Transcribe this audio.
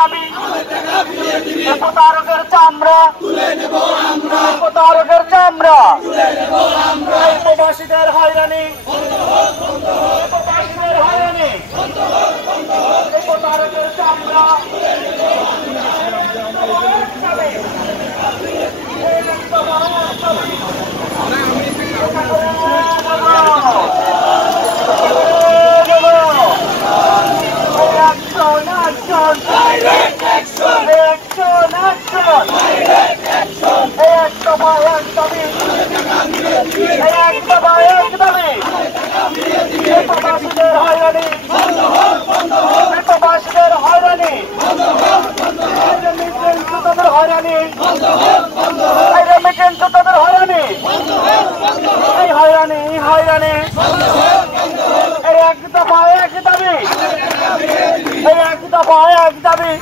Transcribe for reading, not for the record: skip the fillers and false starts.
দাবি প্রতারকের চামড়া প্রতারকের চামড়া প্রবাসীদের হয়রানি প্রবাসীদের হয়রানি প্রতারকের চামড়া প্রবাসীদের হয়রানি প্রবাসীদের হয়রানি তাদের হয়রানি তাদের হয়রানি এই হয়রানি হয়রানি এক দফা এক দাবি এক দফা এক দাবি